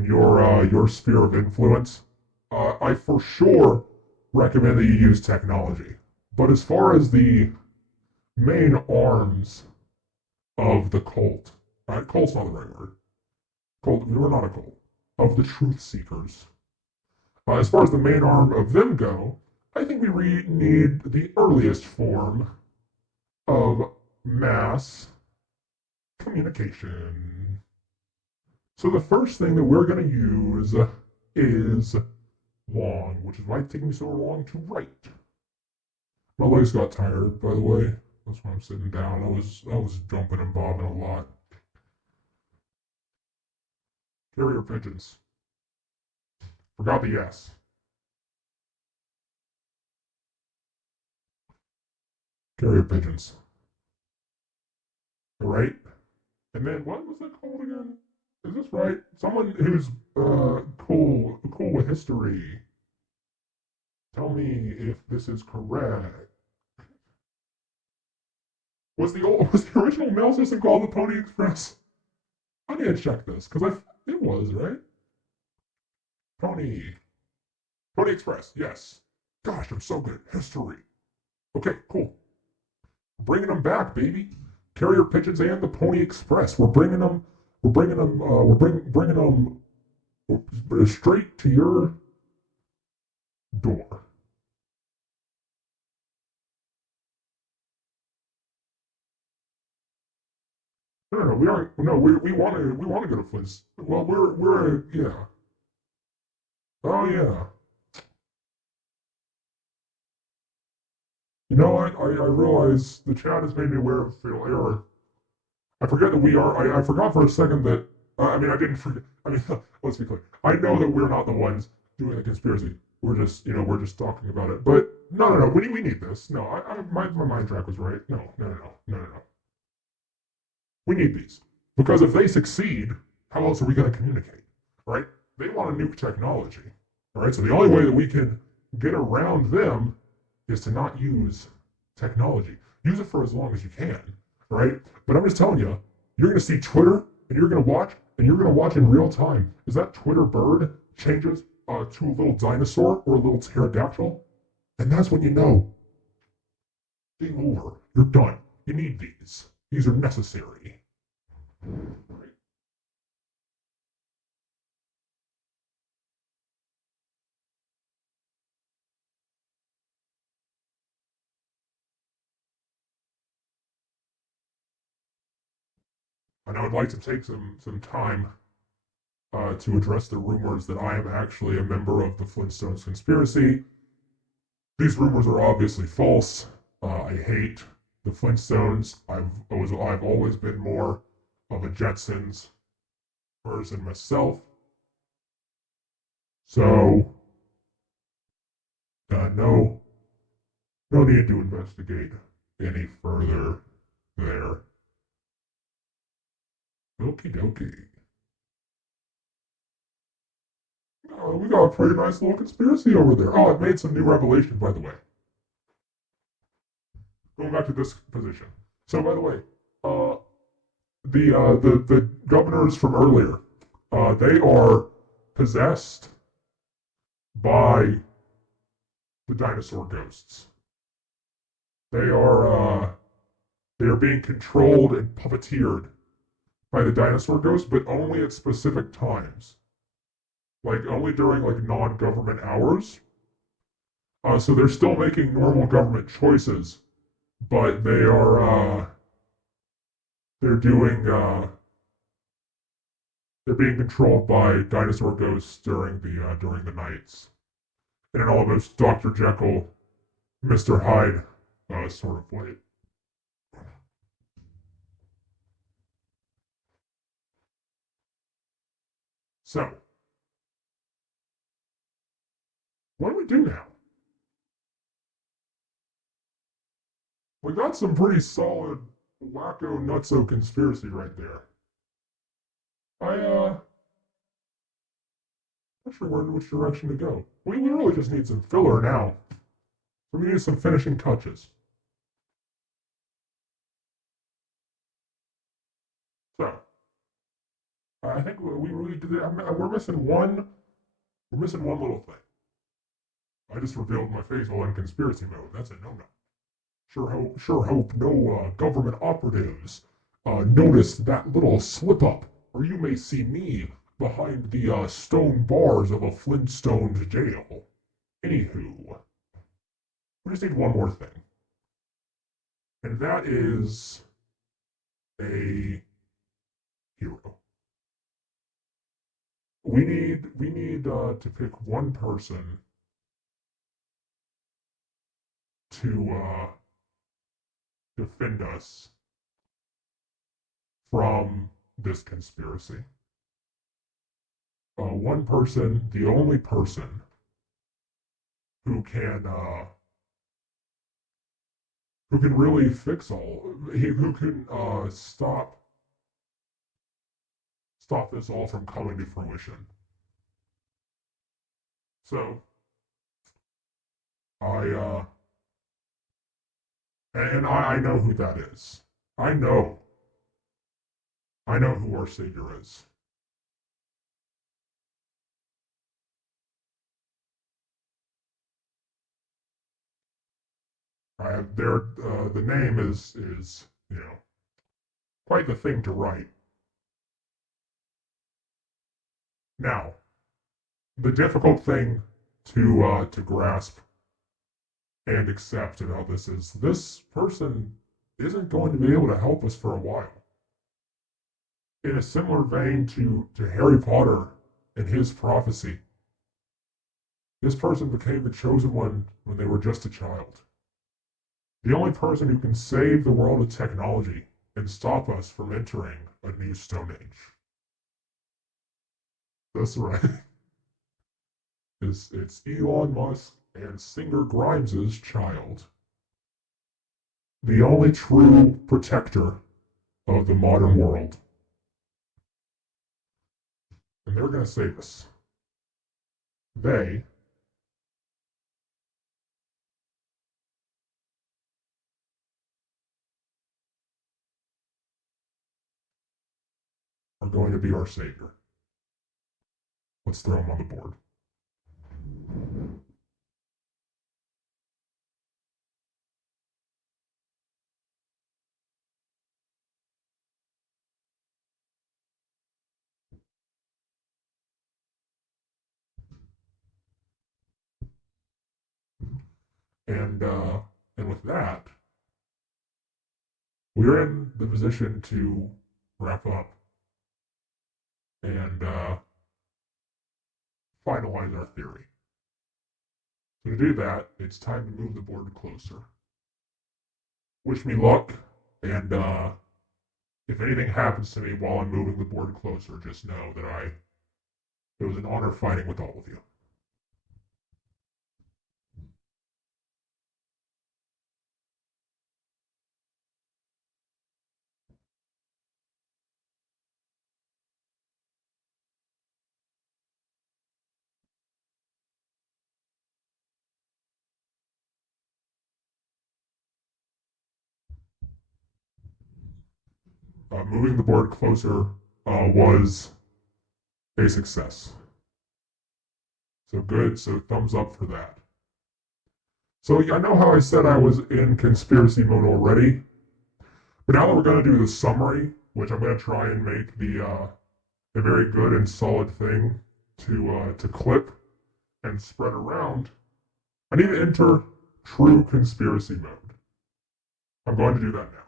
your sphere of influence, I for sure recommend that you use technology. But as far as the main arms of the cult, cult's not the right word. Cult, we're not a cult. Of the truth seekers. As far as the main arm of them go, I think we need the earliest form of mass communication. So the first thing that we're going to use is long, which is why it's taking me so long to write. My legs got tired, by the way. That's why I'm sitting down. I was jumping and bobbing a lot. Carrier pigeons. Forgot the S. Carrier pigeons. All right. And then what was that called again? Is this right? Someone who's cool with history. Tell me if this is correct. Was the original mail system called the Pony Express? I need to check this because it was right. Pony Pony Express. Yes. Gosh, I'm so good at history. Okay, cool. Bringing them back, baby. Carrier pigeons and the Pony Express. We're bringing them. We're bringing them. Bringing them straight to your door. No. We aren't. No, we want to go to Flint's. Well, we're yeah. Oh yeah. You know what? I realize the chat has made me aware of fatal error. I forget that we are. I forgot for a second that. I mean, I didn't forget. I mean, let's be clear. I know that we're not the ones doing the conspiracy. We're just talking about it. But no. We need this. No, my mind track was right. No. We need these because if they succeed, how else are we going to communicate? Right? They want to nuke technology. All right. So the only way that we can get around them is to not use technology. Use it for as long as you can. Right? But I'm just telling you, you're going to see Twitter and you're going to watch in real time as that Twitter bird changes to a little dinosaur or a little pterodactyl. And that's when you know, game over. You're done. You need these. These are necessary. Right? And I would like to take some time to address the rumors that I am actually a member of the Flintstones conspiracy. These rumors are obviously false. I hate the Flintstones. I've always been more of a Jetsons person myself. So no need to investigate any further there. Okie dokie. We got a pretty nice little conspiracy over there. Oh, it made some new revelations, by the way. Going back to this position. So, by the way, uh, the governors from earlier, they are possessed by the dinosaur ghosts. They are being controlled and puppeteered by the dinosaur ghosts, but only at specific times, like only during like non-government hours. So they're still making normal government choices, but they're doing they're being controlled by dinosaur ghosts during the nights, in an almost Dr. Jekyll, Mr. Hyde sort of way. So, what do we do now? We got some pretty solid wacko nutso conspiracy right there. I'm not sure which direction to go. We really just need some filler now. We need some finishing touches. So, I think we really did it. We're missing one. We're missing one little thing. I just revealed my face while in conspiracy mode. That's a no-no. Sure hope no government operatives notice that little slip up, or you may see me behind the stone bars of a Flintstones jail. Anywho, we just need one more thing, and that is a hero. We need to pick one person to defend us from this conspiracy. One person, the only person who can really fix all, who can stop this all from coming to fruition. So I and I know who that is. I know I know who our savior is. I have their the name is quite the thing to write. Now, the difficult thing to grasp and accept about this person isn't going to be able to help us for a while. In a similar vein to Harry Potter and his prophecy, this person became the chosen one when they were just a child. The only person who can save the world of technology and stop us from entering a new Stone Age. That's right. It's Elon Musk and Singer Grimes's child. The only true protector of the modern world. And they're going to save us. They are going to be our savior. Let's throw them on the board. And with that, we're in the position to wrap up and finalize our theory. So to do that, it's time to move the board closer. Wish me luck, and if anything happens to me while I'm moving the board closer, just know that it was an honor fighting with all of you. moving the board closer was a success. So good, so thumbs up for that. So I know how I said I was in conspiracy mode already, but now that we're going to do the summary, which I'm going to try and make a very good and solid thing to clip and spread around, I need to enter true conspiracy mode. I'm going to do that now.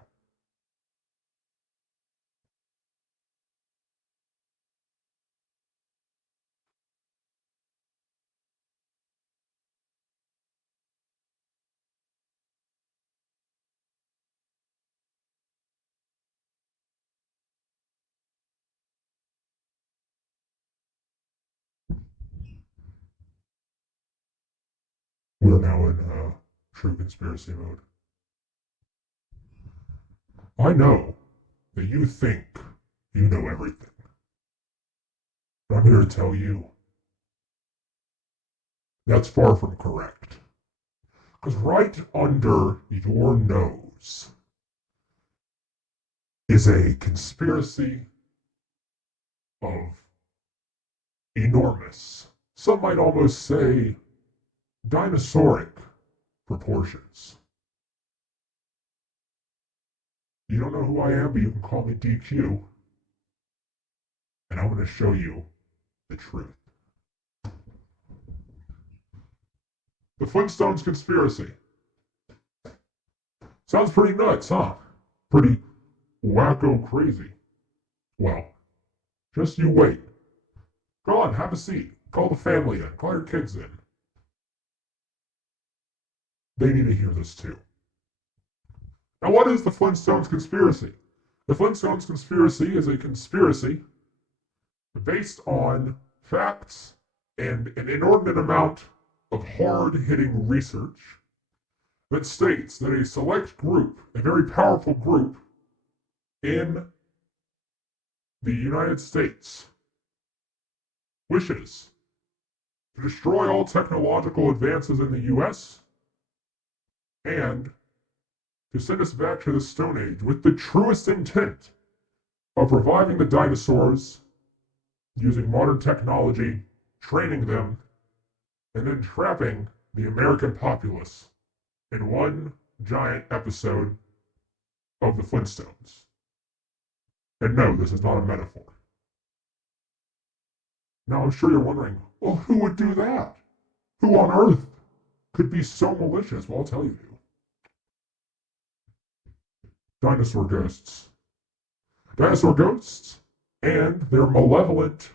We're now in true conspiracy mode. I know that you think you know everything, but I'm here to tell you that's far from correct. Because right under your nose is a conspiracy of enormous, some might almost say dinosauric proportions. You don't know who I am, but you can call me DQ, and I'm going to show you the truth. The Flintstones conspiracy. Sounds pretty nuts, huh? Pretty wacko crazy. Well, just you wait. Go on, have a seat. Call the family in. Call your kids in. They need to hear this too. Now, what is the Flintstones conspiracy? The Flintstones conspiracy is a conspiracy based on facts and an inordinate amount of hard-hitting research that states that a select group, a very powerful group in the United States, wishes to destroy all technological advances in the US and to send us back to the Stone Age with the truest intent of reviving the dinosaurs using modern technology, training them, and then trapping the American populace in one giant episode of the Flintstones. And no, this is not a metaphor. Now, I'm sure you're wondering, well, who would do that? Who on earth could be so malicious? Well, I'll tell you who. Dinosaur ghosts. Dinosaur ghosts and their malevolent,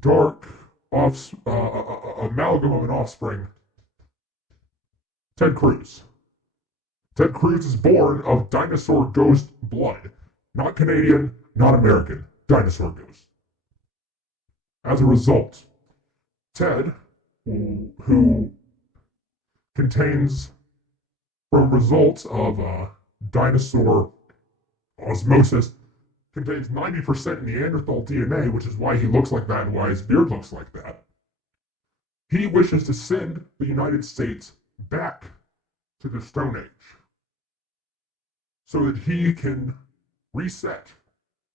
dark amalgam of an offspring, Ted Cruz. Ted Cruz is born of dinosaur ghost blood. Not Canadian, not American. Dinosaur ghost. As a result, Ted, who contains, from results of dinosaur osmosis, contains 90% Neanderthal DNA, which is why he looks like that and why his beard looks like that. He wishes to send the United States back to the Stone Age so that he can reset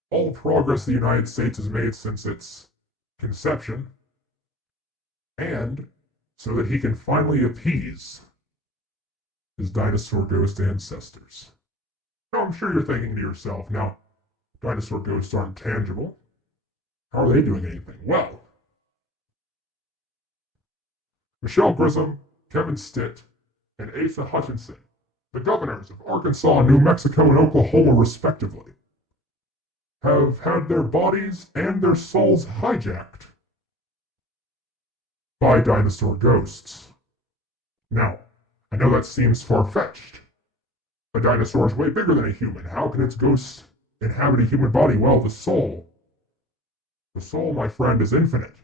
all progress the United States has made since its conception, and so that he can finally appease his dinosaur ghost ancestors. Now, I'm sure you're thinking to yourself, now, dinosaur ghosts aren't tangible. How are they doing anything? Well, Michelle Grissom, Kevin Stitt, and Asa Hutchinson, the governors of Arkansas, New Mexico, and Oklahoma, respectively, have had their bodies and their souls hijacked by dinosaur ghosts. Now, I know that seems far-fetched. A dinosaur is way bigger than a human. How can its ghost inhabit a human body? Well, the soul, my friend, is infinite.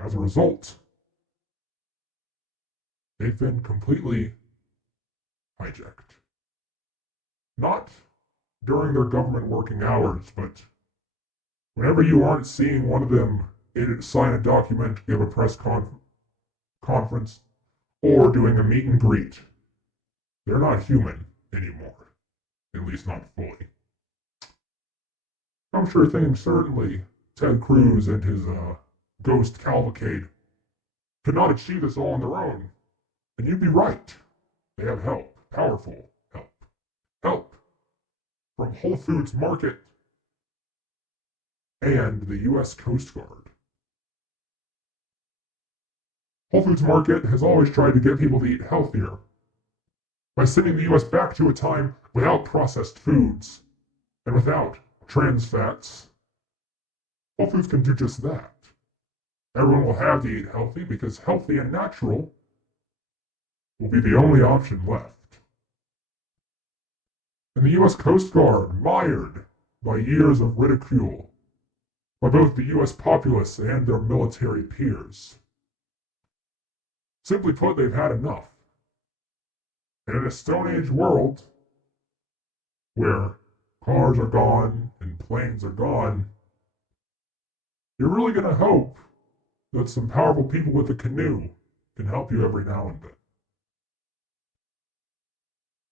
As a result, they've been completely hijacked. Not during their government working hours, but whenever you aren't seeing one of them sign a document, give a press conference, or doing a meet and greet, they're not human anymore. at least not fully. I'm sure things certainly Ted Cruz and his ghost cavalcade could not achieve this all on their own. And you'd be right. They have help, powerful help. Help from Whole Foods Market and the U.S. Coast Guard. Whole Foods Market has always tried to get people to eat healthier by sending the U.S. back to a time without processed foods and without trans fats. Whole Foods can do just that. Everyone will have to eat healthy because healthy and natural will be the only option left. And the U.S. Coast Guard, mired by years of ridicule by both the U.S. populace and their military peers. Simply put, they've had enough. And in a Stone Age world where cars are gone and planes are gone, you're really going to hope that some powerful people with a canoe can help you every now and then.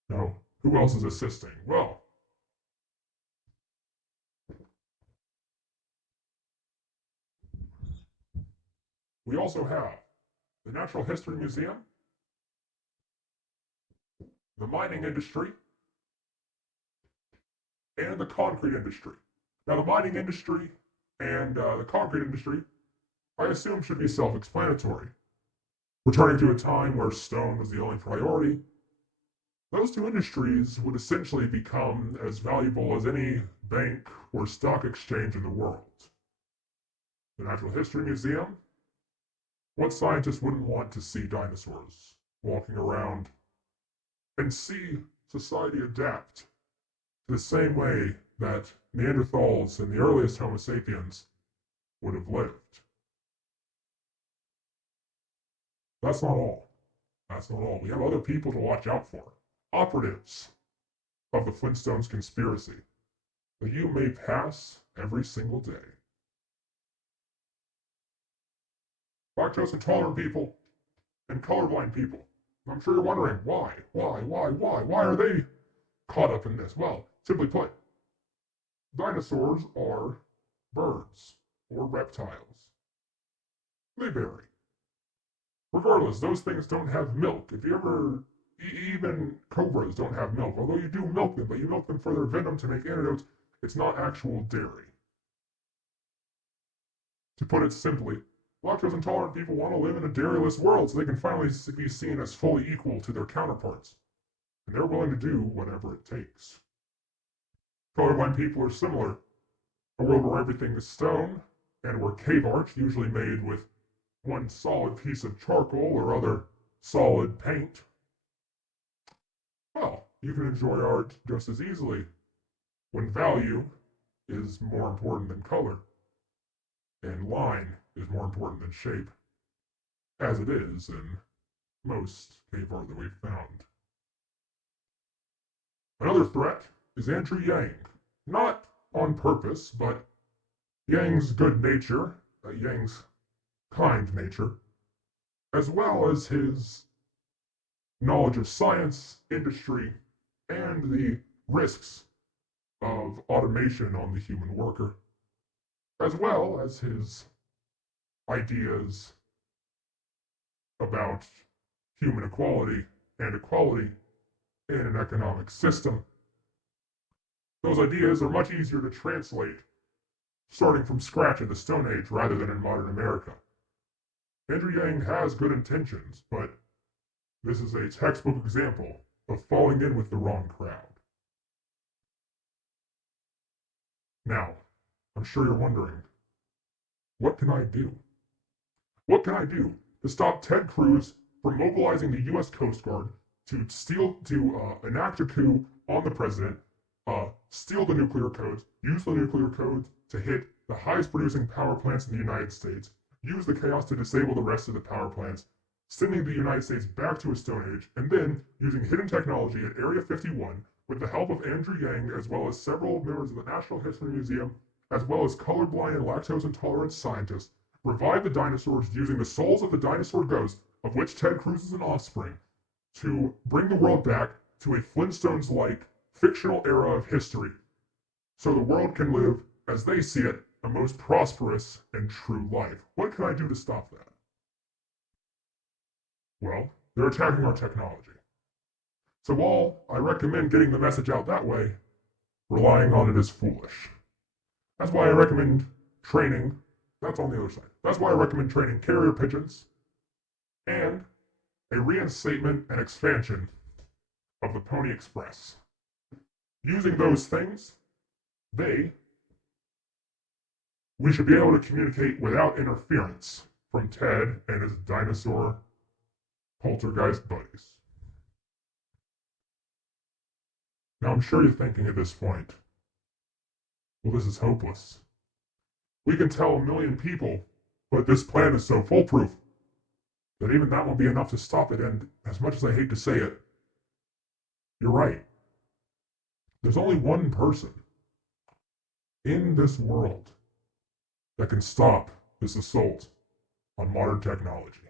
Now, who else is assisting? Well, we also have the Natural History Museum, the mining industry, and the concrete industry. Now, the mining industry and the concrete industry, I assume, should be self-explanatory. Returning to a time where stone was the only priority, those two industries would essentially become as valuable as any bank or stock exchange in the world. The Natural History Museum, what scientist wouldn't want to see dinosaurs walking around and see society adapt to the same way that Neanderthals and the earliest Homo sapiens would have lived? That's not all. That's not all. We have other people to watch out for. Operatives of the Flintstones conspiracy that you may pass every single day. Lactose intolerant people and colorblind people. I'm sure you're wondering why? Why are they caught up in this? Well, simply put, dinosaurs are birds or reptiles. They vary. Regardless, those things don't have milk. If you ever, even cobras don't have milk, although you do milk them, but you milk them for their venom to make antidotes. It's not actual dairy. To put it simply, lactose intolerant people want to live in a dairyless world so they can finally be seen as fully equal to their counterparts. And they're willing to do whatever it takes. Colorblind people are similar. A world where everything is stone, and where cave art, usually made with one solid piece of charcoal or other solid paint, well, you can enjoy art just as easily when value is more important than color, and line is more important than shape, as it is in most cave art that we've found. Another threat is Andrew Yang. Not on purpose, but Yang's good nature, Yang's kind nature, as well as his knowledge of science, industry, and the risks of automation on the human worker, as well as his ideas about human equality and equality in an economic system. Those ideas are much easier to translate starting from scratch in the Stone Age rather than in modern America. Andrew Yang has good intentions, but this is a textbook example of falling in with the wrong crowd. Now, I'm sure you're wondering, what can I do? What can I do to stop Ted Cruz from mobilizing the U.S. Coast Guard to enact a coup on the president, steal the nuclear codes, use the nuclear codes to hit the highest producing power plants in the United States, use the chaos to disable the rest of the power plants, sending the United States back to a Stone Age, and then using hidden technology at Area 51 with the help of Andrew Yang, as well as several members of the National History Museum, as well as colorblind and lactose intolerant scientists, revive the dinosaurs using the souls of the dinosaur ghosts, of which Ted Cruz is an offspring, to bring the world back to a Flintstones-like fictional era of history so the world can live, as they see it, a most prosperous and true life. What can I do to stop that? Well, they're attacking our technology. So while I recommend getting the message out that way, relying on it is foolish. That's why I recommend training. That's on the other side. That's why I recommend training carrier pigeons and a reinstatement and expansion of the Pony Express. Using those things, we should be able to communicate without interference from Ted and his dinosaur poltergeist buddies. Now, I'm sure you're thinking at this point, well, this is hopeless. We can tell 1,000,000 people, but this plan is so foolproof that even that won't be enough to stop it. And as much as I hate to say it, you're right. There's only one person in this world that can stop this assault on modern technology.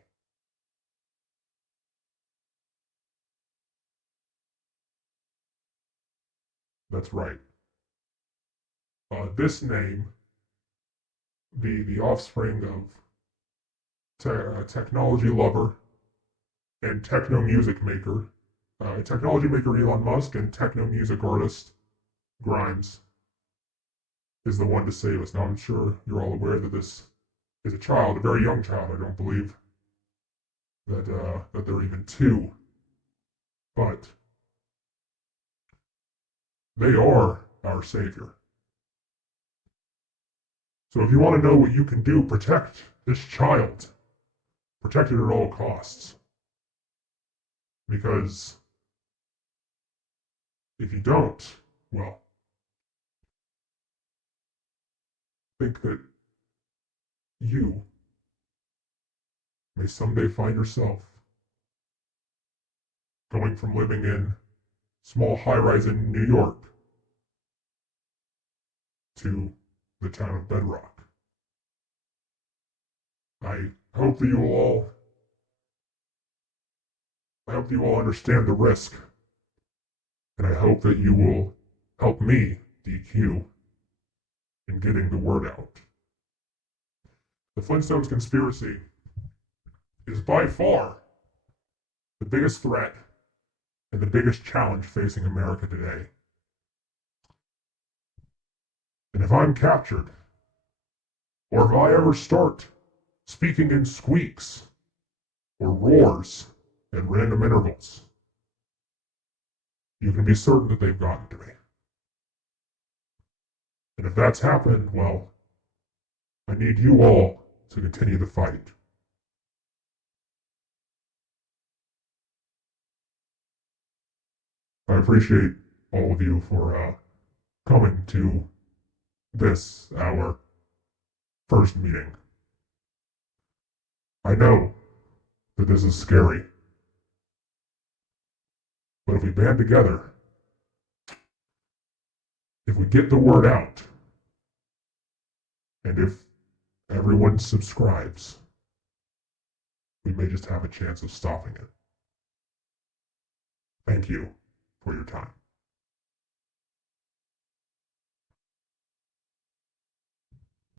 That's right. This name, the offspring of technology lover and techno music maker, technology maker Elon Musk and techno music artist Grimes, is the one to save us. Now, I'm sure you're all aware that this is a child, a very young child. I don't believe that they're even two, but they are our savior. So if you want to know what you can do, protect this child. Protect it at all costs. Because if you don't, well, think that you may someday find yourself going from living in small high-rise in New York to the town of Bedrock. I hope that you all understand the risk, and I hope that you will help me, DQ, in getting the word out. The Flintstones conspiracy is by far the biggest threat and the biggest challenge facing America today. And if I'm captured, or if I ever start speaking in squeaks or roars at random intervals, you can be certain that they've gotten to me. And if that's happened, well, I need you all to continue the fight. I appreciate all of you for coming to this, our first meeting. I know that this is scary, but if we band together, if we get the word out, and if everyone subscribes, we may just have a chance of stopping it. Thank you for your time.